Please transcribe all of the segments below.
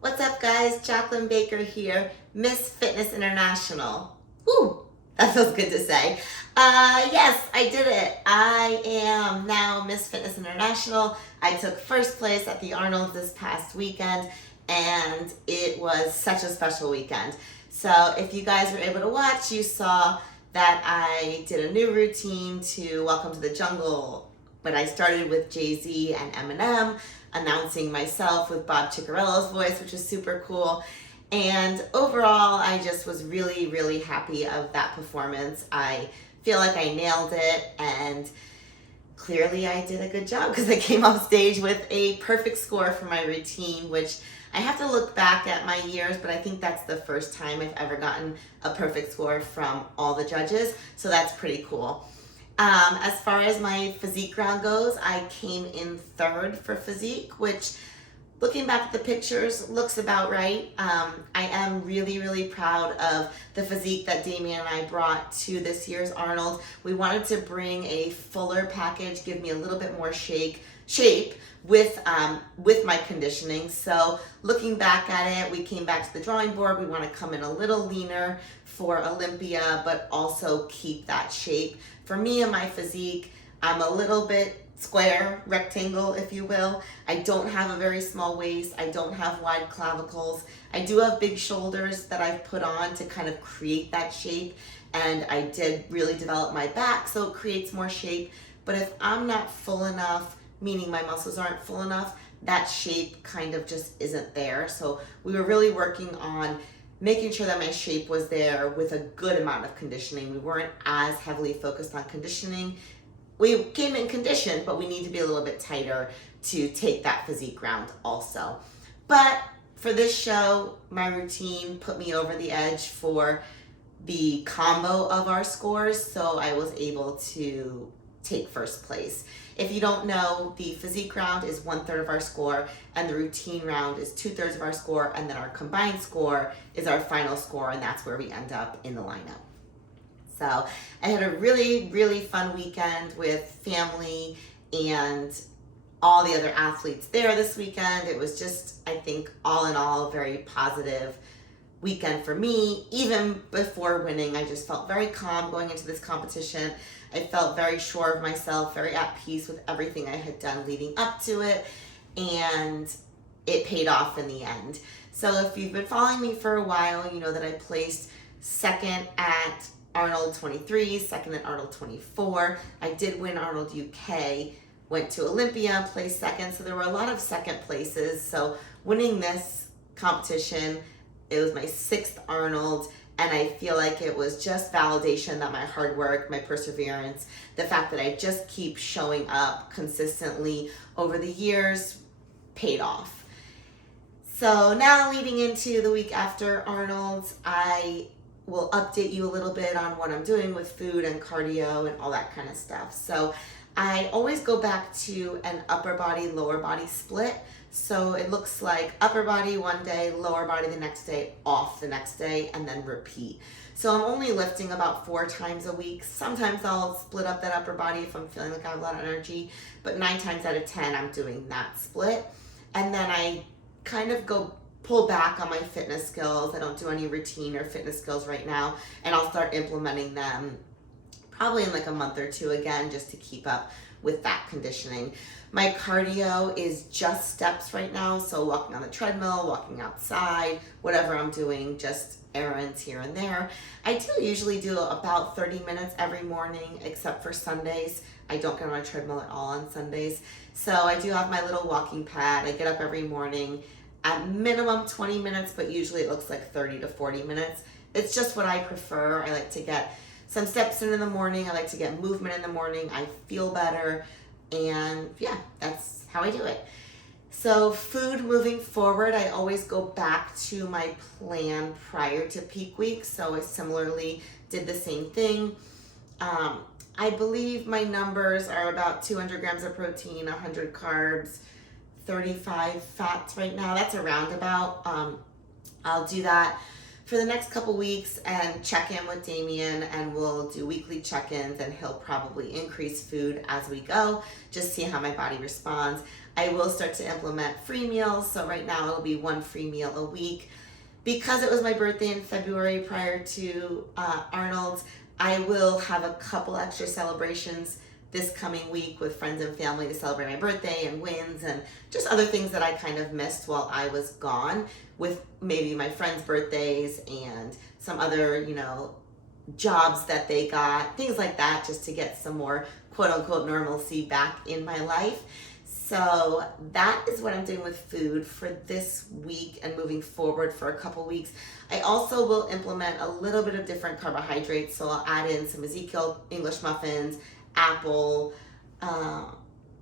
What's up, guys? Jaclyn Baker here, Miss Fitness International. Woo! That feels good to say. Yes, I did it. I am now Miss Fitness International. I took first place at the Arnold this past weekend, and it was such a special weekend. So if you guys were able to watch, you saw that I did a new routine to Welcome to the Jungle. But I started with Jay-Z and Eminem, announcing myself with Bob Ciccarello's voice, which was super cool. And overall, I just was really, really happy of that performance. I feel like I nailed it, and clearly I did a good job because I came off stage with a perfect score for my routine, which I have to look back at my years, but I think that's the first time I've ever gotten a perfect score from all the judges, so that's pretty cool. As far as my physique round goes, I came in third for physique, which, looking back at the pictures, looks about right. I am really, really proud of the physique that Damien and I brought to this year's Arnold. We wanted to bring a fuller package, give me a little bit more shape with my conditioning. So looking back at it, we came back to the drawing board. We want to come in a little leaner for Olympia, but also keep that shape. For me and my physique, I'm a little bit square, rectangle, if you will. I don't have a very small waist. I don't have wide clavicles. I do have big shoulders that I've put on to kind of create that shape. And I did really develop my back, so it creates more shape. But if I'm not full enough, meaning my muscles aren't full enough, that shape kind of just isn't there. So we were really working on making sure that my shape was there with a good amount of conditioning. We weren't as heavily focused on conditioning. We came in conditioned, but we need to be a little bit tighter to take that physique round also. But for this show, my routine put me over the edge for the combo of our scores, so I was able to take first place. If you don't know, the physique round is 1/3 of our score, and the routine round is 2/3 of our score, and then our combined score is our final score, and that's where we end up in the lineup. So I had a really, really fun weekend with family and all the other athletes there this weekend. It was just, I think, all in all, a very positive weekend for me. Even before winning, I just felt very calm going into this competition. I felt very sure of myself, very at peace with everything I had done leading up to it, and it paid off in the end. So if you've been following me for a while, you know that I placed second at Arnold 23, second at Arnold 24. I did win Arnold UK, went to Olympia, placed second, so there were a lot of second places. So winning this competition, it was my 6th Arnold, and I feel like it was just validation that my hard work, my perseverance, the fact that I just keep showing up consistently over the years paid off. So now leading into the week after Arnold's, I will update you a little bit on what I'm doing with food and cardio and all that kind of stuff. So I always go back to an upper body, lower body split. So it looks like upper body one day, lower body the next day, off the next day, and then repeat. So I'm only lifting about 4 times a week. Sometimes I'll split up that upper body if I'm feeling like I have a lot of energy, but 9 times out of 10, I'm doing that split. And then I kind of pull back on my fitness skills. I don't do any routine or fitness skills right now, and I'll start implementing them probably in like a month or 2 again, just to keep up with that conditioning. My cardio is just steps right now, so walking on the treadmill, walking outside, whatever I'm doing, just errands here and there. I do usually do about 30 minutes every morning, except for Sundays. I don't get on a treadmill at all on Sundays. So I do have my little walking pad. I get up every morning at minimum 20 minutes, but usually it looks like 30 to 40 minutes. It's just what I prefer. I like to get some steps in the morning. I like to get movement in the morning. I feel better. And yeah, that's how I do it. So food moving forward, I always go back to my plan prior to peak week. So I similarly did the same thing. I believe my numbers are about 200 grams of protein, 100 carbs, 35 fats right now. That's a roundabout. I'll do that for the next couple weeks and check in with Damien, and we'll do weekly check-ins, and he'll probably increase food as we go, just see how my body responds. I will start to implement free meals. So right now it'll be 1 free meal a week. Because it was my birthday in February prior to Arnold's, I will have a couple extra celebrations this coming week with friends and family to celebrate my birthday and wins and just other things that I kind of missed while I was gone, with maybe my friends' birthdays and some other, jobs that they got, things like that, just to get some more quote unquote normalcy back in my life. So that is what I'm doing with food for this week and moving forward for a couple weeks. I also will implement a little bit of different carbohydrates. So I'll add in some Ezekiel English muffins, apple.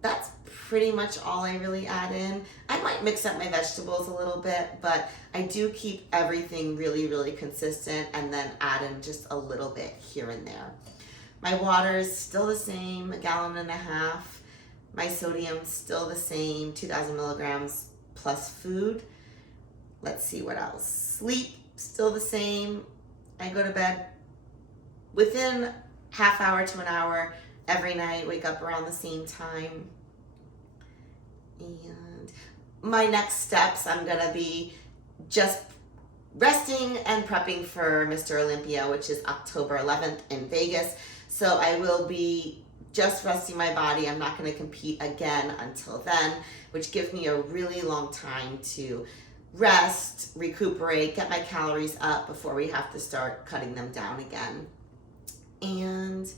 That's pretty much all I really add in. I might mix up my vegetables a little bit, but I do keep everything really, really consistent and then add in just a little bit here and there. My water is still the same, 1.5 gallons. My sodium's still the same, 2,000 milligrams plus food. Let's see what else. Sleep, still the same. I go to bed within half hour to an hour every night, wake up around the same time. And my next steps, I'm gonna be just resting and prepping for Mr. Olympia, which is October 11th in Vegas. So I will be just resting my body. I'm not going to compete again until then, which gives me a really long time to rest, recuperate, get my calories up before we have to start cutting them down again. And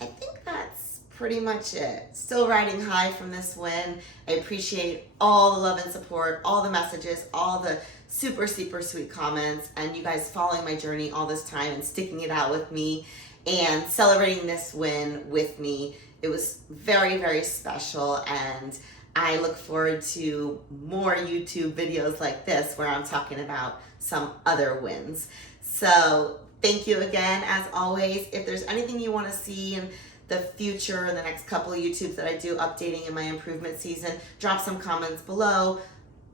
I think that's pretty much it. Still riding high from this win. I appreciate all the love and support, all the messages, all the super, super sweet comments, and you guys following my journey all this time and sticking it out with me and celebrating this win with me. It was very, very special, and I look forward to more YouTube videos like this where I'm talking about some other wins. So thank you again, as always. If there's anything you want to see in the future, the next couple of YouTubes that I do updating in my improvement season, drop some comments below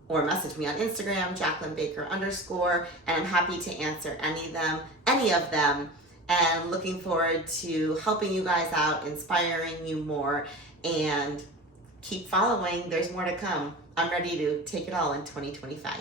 or message me on Instagram, Jaclyn_Baker_, and I'm happy to answer any of them. And looking forward to helping you guys out, inspiring you more, and keep following. There's more to come. I'm ready to take it all in 2025.